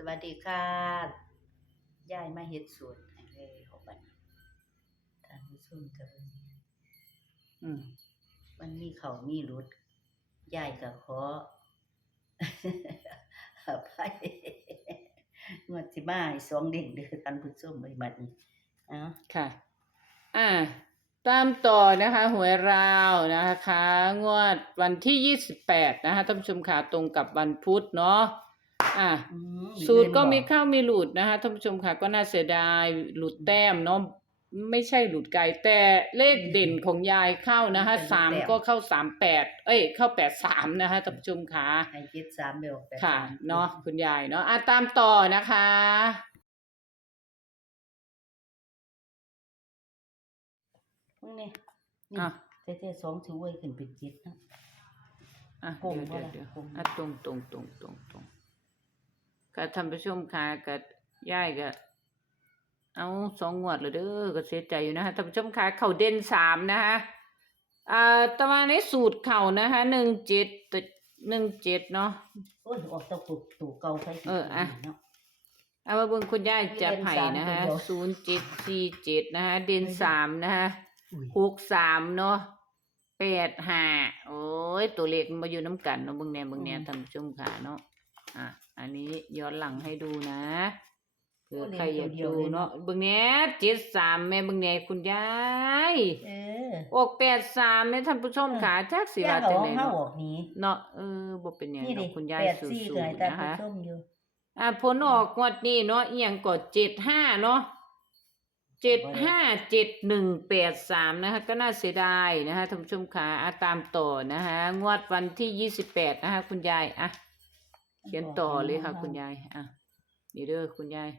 สวัสดีค่ะยายมาเฮ็ดสวนให้เลยเอาบัดนี้ท่านผู้ชมเถิดอืมมันมีเขามีรุดยายก็ขออภัยงวดสิมาให้สองเด้งเด้อท่านผู้ชมไว้บัดนี้เอ้าค่ะ อ่า ตามต่อนะคะหวยราวนะคะ งวดวันที่ยี่สิบแปดนะคะท่านผู้ชมค่ะตรงกับวันพุธเนาะ อ่าอืมสูตรก็มีเล่นบ่เข้ามีหลุดนะคะท่านผู้ชมค่ะ ก็น่าเสียดายหลุดแต้มเนาะไม่ใช่หลุดไกลแต่เลขเด่นของยายเข้านะคะสามก็เข้าสามแปดเอ้ย เข้าแปดสามนะคะท่านผู้ชมค่ะให้เจ็ดสามไปออกแปดค่ะสามเนาะคุณยายเนาะอะตามต่อนะคะ พวกนี้นี่อะเท่ๆสองถือไว้ขึ้นเป็นเจ็ดนะอะกลมเดี๋ยวบ่เดี๋ยวล่ะเดี๋ยวกลมอะตรงตรงตรงตรงตรง ก็ท่านผู้ชมค่ะก็ย่ายก็เอาสองงวดเลยเด้อก็เสียใจอยู่นะคะท่านผู้ชมค่ะเข่าเด่นสามนะคะอ่าแตะวันในสูตรเข่านะคะหนึ่งเจ็ดหนึ่งเจ็ดเนาะโอ้ยออกตะปุกตู่เก่าไปสิเอออะเนาะเอามาเบิ่งคุณย่ายจับไห่เด่นสามนะคะตัวเดียวศูนย์เจ็ดสี่เจ็ดนะคะเด่นสามนะคะอุ้ยหกสามเนาะแปดห้าโอ้ย ตัวเลขมันมาอยู่น้ำกันเนาะเบิ่งแหน่เบิ่งแหน่ท่านผู้ชมค่ะเนาะอะ อันนี้ย้อนหลังให้ดูนะเผื่อใครอยากดูเนาะเบิ่งแหน่เจ็ดสามแม่เบิ่งแหน่คุณยายเออออกแปดสามแม่ท่านผู้ชมค่ะจักสิว่าย่จังงไดเอเฮาเนาะออกนี้เนาะเออบ่เป็นหยังนี่ดดิอกคุณยายแปดสู้สี่ๆก็ให้ตานะคะผู้ชมอยู่อะผลออกงวดนี้เนาะอีหยังก็เจ็ดห้าเนาะเจ็ดห้าเจ็ดหนึ่งแปดสามนะคะก็น่าเสียดายนะคะท่านผู้ชมค่ะอะตามต่อนะคะงวดวันที่ยี่สิบแปดนะคะคุณยายอะ เขียนต่อเลยค่ะ คุณยาย อะ นี่เด้อคุณยาย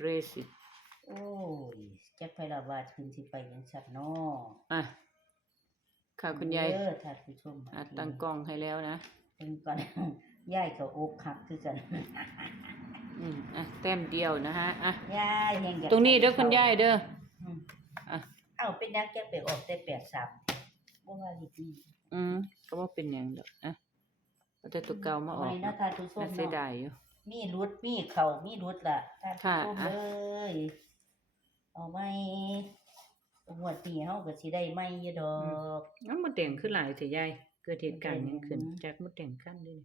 เรสิโอ้ยจักไปละว่าขึ้นสิไปจังซั่นเนาะอะ ค่ะคุณยายเด้อท่านผู้ชมอะตั้งกล้องให้แล้วนะตั้งก่อนยายก็อกหักคือกันอืมอะแต้มเดียวนะฮะอะยายยังอยากตรงนี้เด้อคุณยายเด้ออืมอะเอ้าเป็นนักแกไปออกแต่83บ่ว่าอีกนี่อืมก็ว่าเป็นอย่างเด้ออะ เอาแต่ตัวเก่ามาออกไม่นะท่านผู้ชมน่าเสียเนาะดายอยู่ มีรุดมีเข่ามีรุดล่ะท่านผู้ค่ะชมอะ เอ้ยเอาไหมงวดนี้เฮาก็สิได้ไหมอยู่ดอก น้ำมดแดงขึ้นหลายเถอะยายเกิดเหตุการณ์หยังขึ้น อืม จากมดแดงขั้นเลย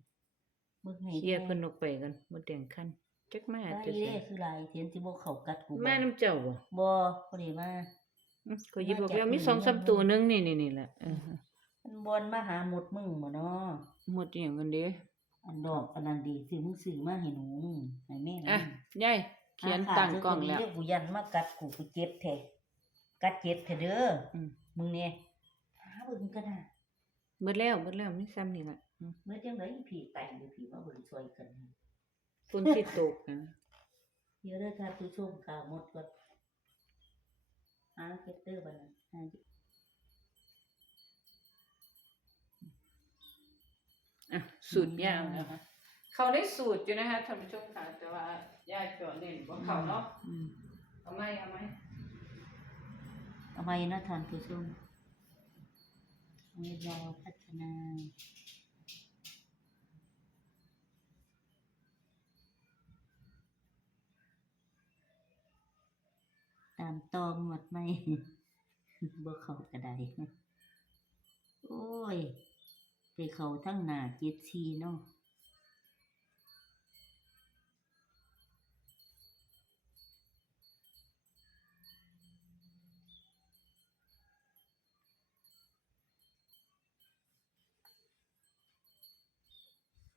เบิ่งให้เคลียร์แน่เพิ่นออกไปกันมดแดงขั้นจักมาได้จะเด้ใส่คือหลายเทียนสิบ่เข้ากัดกูบ่แม่น้ำเจ้าบ่บ่บ่ได้มา อืมก็หยิบออกมาจากแล้วมีไหนสองสามเนาะตัวหนึงนี่นี่นี่แหละเออมันบนมาหาหมดมึงบ่เนาะ หมดอหย่างกันเด้อันดอกอันนั้นดีสิมึงซื้อมาให้หนูให้แม่นะอะยายเขียนหาตั้งขากล้องเธแล้วเดี๋ยกูยันมากัดกูกูเจ็บแท้กัดเจ็บแท้เด้ออืมมึงเนี่ยหาเบิ่งกันน่ะหมดแล้วหมดแล้วมีซ้ำนี่ล่ะอืมเมื่อจังไดผีไตหรือผีมาเบิ่งช่วยกันฝนสิตกนะเดี๋ยวเด้อค่ะผู้ชมข่าวหมดก่อนหาเก็บเด้อบัดนั้น อะสูตรยาวนะคะ เขาได้สูตรอยู่นะคะท่านผู้ชมค่ะแต่ว่ายายเจาะเน้นบ่เขาเนาะอืมเอาไหมเอาไหมเอาไว้นะท่านผู้ชมมีรอพัฒนา ตามตองหมดไหม บ่เข้ากระไดโอ้ย ไปเขาทั้งหน้าเจ็ดชีเนาะ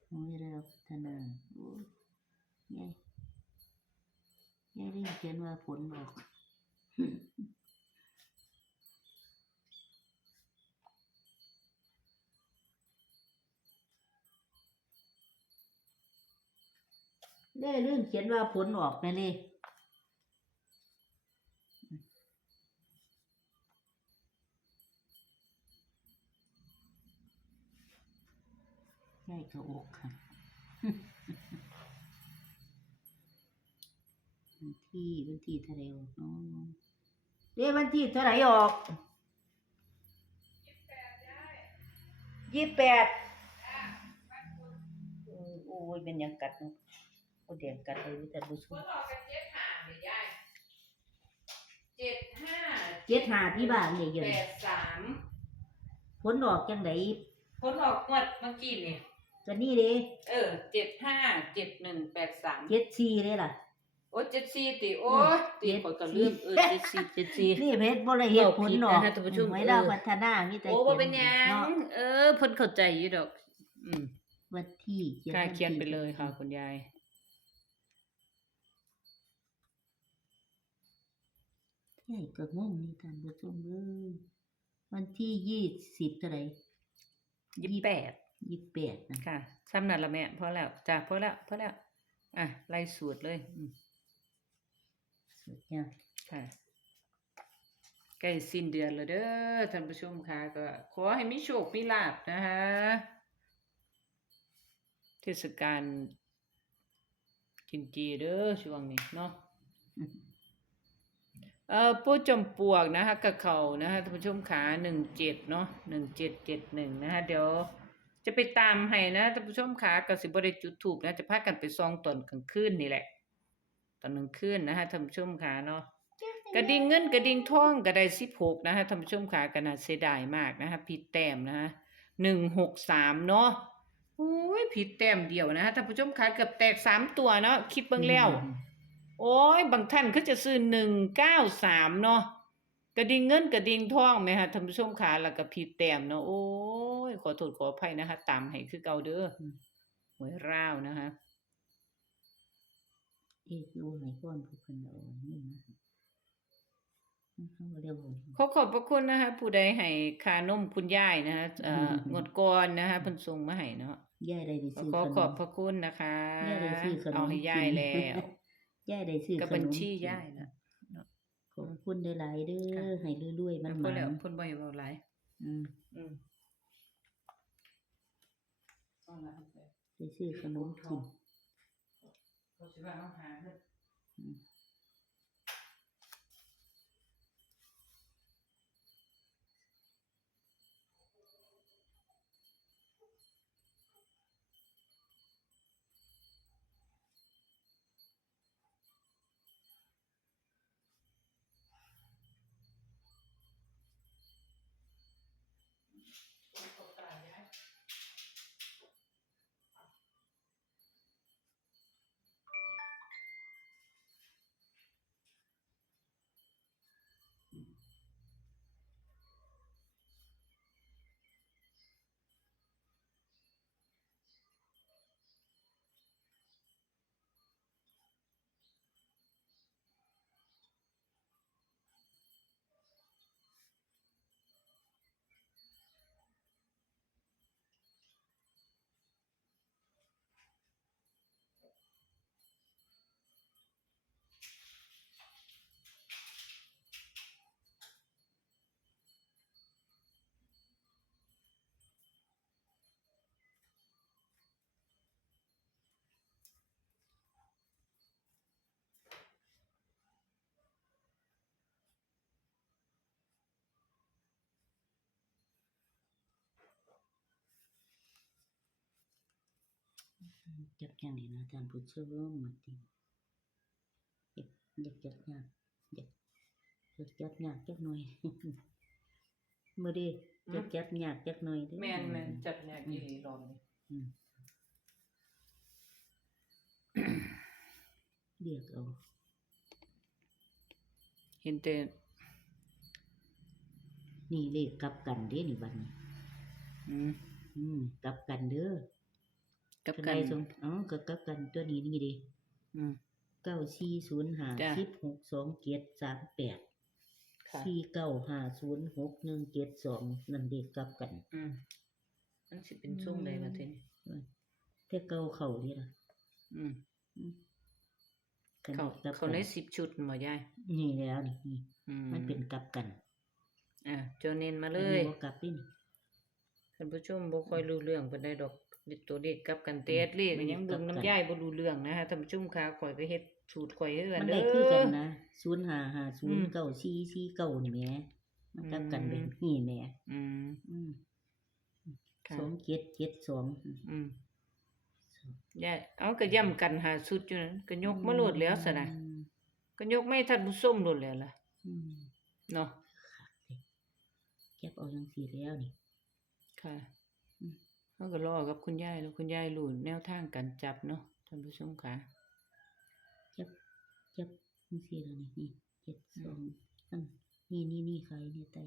โอ้ยเราพัฒนาโอ้ยยายยายได้เขียนว่าผลออก ได้เรื่องเขียนว่าผลออกนะเลยใช่กระอกค่ะวันที่วันที่เท่าไรออกเนาะเรียวันที่เท่าไรออกยี่สิบแปดโอ้ยเป็นยังกัดเนาะ โผู้แดงกัดเลยท่านผู้ชผมลออกกับเจ็ดห้าเลยยายเจ็ดห้าเจ็ดหาพี่บ้านนี่เยอะแปดสามผลออกจังไดผลออกงวดเมื่อกี้นี่ก็นี่เด้เออเจ็ดห้าเจ็ดหนึ่งแปดสามเจ็ดสี่เลยล่ะโอ้เจ็ดสี่ติโอ้ยตีเจ็ดข่อยก็สี่ลืมเออเจ็ดสี่เจ็ดสี่นี่เพชรบ่ละเอียดผลออกเอาผิดนะฮะท่านผู้ชมไว้เราเออพัฒนามีแต่โอ้บ่เป็นหยัเนาะงเออเพิ่นเข้าใจอยู่ดอก อืมวันที่ค่ะเขียนไปเลยค่ะคุณยาย ใช่ก็งงนี่ท่านผู้ชมเอ้ยวันที่ยี่สิบเท่าไหร่ยี่สิบแปดยี่สิบแปดนะค่ะซ้ำนั่นละแม่พอแล้วจ้ะพอแล้วพอแล้ว อะไล่สูตรเลยอืมสุดยอดค่ะใกล้สิ้นเดือนแล้วเด้อท่านผู้ชมค่ะก็ ขอให้มีโชคมีลาภนะคะเทศกาลกินจีเด้อช่วงนี้เนาะอืม เอ่อปูจมปลวกนะคะกับเขานะคะท่านผู้ชมขาหนึ่งเจ็ดเนาะหนึ่งเจ็ดเจ็ดหนึ่งนะคะเดี๋ยวจะไปตามให้นะท่านผู้ชมขากับสิบริจุดถูกนะจะพากันไปซองตอนกลางคืนนี่แหละ ตอนกลางคืนนะคะท่านผู้ชมขาเนาะกระดิ่งเงินกระดิ่งทองก็ไดสิบหกนะคะท่านผู้ชมขากันนะเสียดายมากนะคะผิดแต้มนะคะหนึ่งหกสามเนาะโอ้ยผิดแต้มเดียวนะคะท่านผู้ชมขาเกือบแตกสามตัวเนาะคิดเบิ่งแล้ว โอ้ยบางท่านก็จะซื้อหนึ่งเก้าสามเนาะกระดิ่งเงินกระดิ่งทองไหมฮะท่านผู้ชมขาแล้วก็ผิดแต้มเนาะโอ้ยขอโทษขออภัยนะคะ ตามให้คือเก่าเด้ออมหวยร้าวนะคะเอ๊ะดูไหนก่อนผู้คนเอานี่นะเขาเรียกว่าขอขอบพระคุณนะคะ ผู้ใดให้คานมคุณยายนะคะเอ่ออืมงดก่อนนะคะเพิ่นส่งมาให้เนาะย่ายได้ไปซื้อขอขนมขอบพระคุณนะคะย่ายได้ซื้อขนมเอาให้ยายแล้ว ย่ายได้ซื้อกับขนมบัญชียายนะขอบคุณได้หลายๆเด้อค่ะให้รวยๆมันแล้วหก็มันแล้วเพิ่นบ่ให้เว้าหลายอืมอืมเอาล่ะเอาไปได้ซื้อขนมกินเราสิว่าเอาหาเด้อ จับอย่างนี้นะท่านผู้ชมมาติอยากอยากจับยากอยากอยากจับยากจักหน่อยมื่อดีอยากจับยากจักหน่อยเด้อแม่นแม่นจัดแยกอีรอบนี้อืมเรียกเอาเห็นแต่นี่เลขกลับกันเด้นี่บัดนี้ อืม อืม กลับกันเด้อ กับคันกัใดนสงอ๋อก็กลับกันตัวนี้นี่เดิอืมเก้าสี่ศูนย์ห้าจ้ะสิบหกสองเจ็ดสามแปดค่ะสี่เก้าห้าศูนย์หกหนึ่งเจ็ดสองนั่นเด็กกลับกัน อืมมันสิเป็นช่วงใดมาทีนี้แต่เก้าเขานี่ล่ะอืมอืมคันเขากลับเขากันได้สิบชุดหมอยายนี่แล้วนี่นี่อืมมันเป็นกลับกัน อะโจเนนมาเลอันยนี้บ่กลับนี่ท่านผู้ชมบ่ค่อยรู้เรื่องปานใดดอก ตัวเลขกลับกันเตดเลขมันยังเบิ่งกลับกันน้ำยายบ่รู้เรื่องนะฮะท่านผู้ชมค่ะข่อยก็เฮ็ดสูตรข่อยคือกัมันนเด้ได้อคือกันนะศูนย์ห้าห้าศูอืนมย์เก้าสี่สี่เก้านี่แหม่มันกลับกันอืมเป็นนี่แหม่อืมอืมค่ะสองเจ็ดเจ็ดสองอืมยายเอาก็ย่ำกันหาสุดอยู่นั้นก็ยกมาโลดแล้วซะนะอืมก็ยกไม่ทันผู้ชมโลดแล้วล่ะอืมเนาะเก็บเอาจังซี่แล้วนี่ค่ะอืม เฮาก็รอกับคุณยายแล้วคุณยายรู้แนวทางการจับเนาะท่านผู้ชมค่ะเก็บเก็บจังซี่แล้วนี่นี่เจ็ดสองอันนี่นี่นี่ใครเนี่ยไต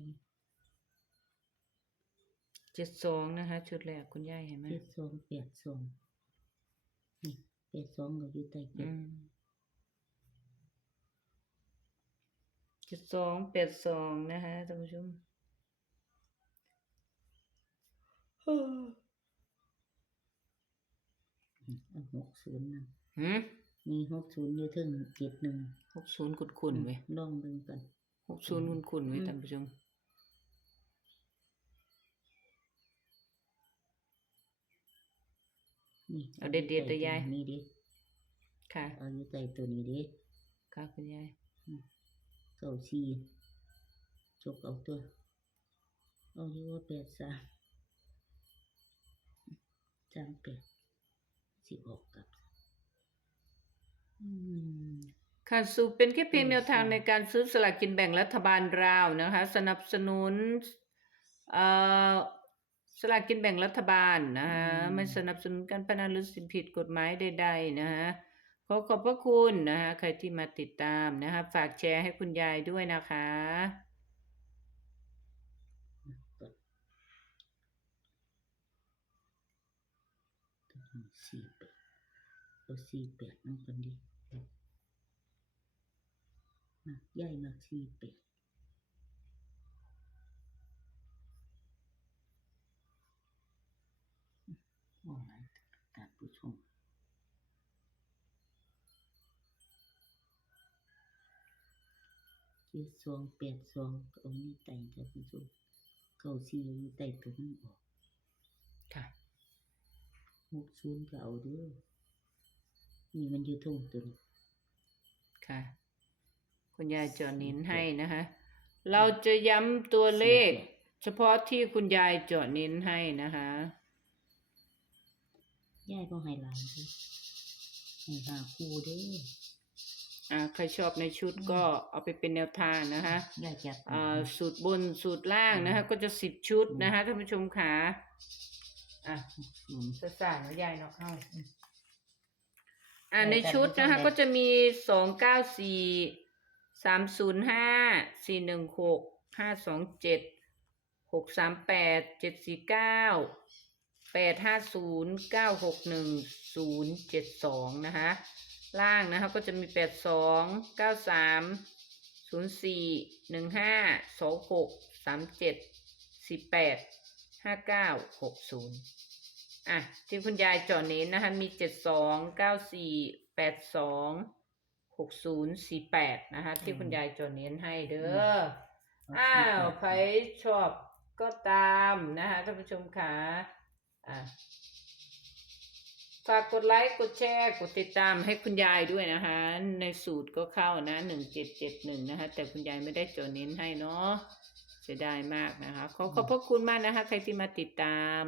72นะคะ ชุดแรกคุณยายเห็นไหมเจ็ดสองแปดสองนี่แปดสองก็อยู่ใต้เจ็อืดม7282นะคะท่านผู้ชม หกศูนย์นั่นหืมมีหกศูนย์อยู่ถึงเจ็ดหนึ่ง60คุ้นๆเว้ยลองเบิ่งกัน60คุ้นๆเว้ยอืมท่านผู้ชมนี่เอาเด็ดๆเลยยายนี่เด็ดค่ะเอาอยู่ใต้ตัวนี้เด็ดค่ะคุณยายเก้าสี่จกเอาตัวเอาอยู่ว่าแปดสามสามแปด สิออกกลับอืมค่ะสูเป็นแค่เพียงอืมแนวทางใช่ในการซื้อสลากกินแบ่งรัฐบาลราวนะคะ สนับสนุนเอ่อสลากกินแบ่งรัฐบาลนะคะไม่สนับสนุนการพนันหรือสิ่งผิดกฎหมายใด ๆ นะคะขอขอบพระคุณนะคะใครที่มาติดตามนะคะ ฝากแชร์ให้คุณยายด้วยนะคะ ก่อนตัวนี้สี่แปด เอาสี่แปดนั่งกันดีมักใหญ่มากสี่แปดมองไหนท่านผู้ชมเจ็ดสองแปดสองเอานี่ไต่ท่านผู้ชมเก้าสี่อยู่ไต่ตัวมันออกค่ะหกศูนย์ก็เอาเด้วย นี่มันอยู่ทงตัวนี้ค่ะ คุณยายเจอเน้นให้นะคะ เราจะย้ำตัวเลข เฉพาะที่คุณยายเจาะเน้นให้นะคะย่ายก็ให้หลานดิให้หาครูเด้ออ่าใครชอบในชุดก็เอาไปเป็นแนวทางนะคะย่ายจับอ่าสูตรบนสูตรล่างนะคะ ก็จะสิบชุดนะคะท่านผู้ชมค่ะอะศูนย์สสารนะยายเนาะเอา อะแต่ในชุดนะคะแต่ก็จะมีสองเก้าสี่สามศูนย์ห้าสี่หนึ่งหกห้าสองเจ็ดหกสามแปดเจ็ดสี่เก้าแปดห้าศูนย์เก้าหกหนึ่งศูนย์เจ็ดสองนะคะ ล่างนะคะก็จะมีแปดสองเก้าสามศูนย์สี่หนึ่งห้าสองหกสามเจ็ดสี่แปดห้าเก้าหกศูนย์ อะที่คุณยายเจาะเน้นนะคะมีเจ็ดสองเก้าสี่แปดสองหกศูนย์สี่แปดนะคะที่คุณยายเจาะเน้นให้เด้อออ้าวใครชอบก็ตามนะคะท่านผู้ชมค่ะอะฝากกดไลค์กดแชร์กดติดตามให้คุณยายด้วยนะคะ ในสูตรก็เข้านะหนึ่งเจ็ดเจ็ดหนึ่งนะคะ แต่คุณยายไม่ได้จดเน้นให้เนาะเสียดายมากนะคะ ขอขอบพระคุณมากนะคะ ใครที่มาติดตาม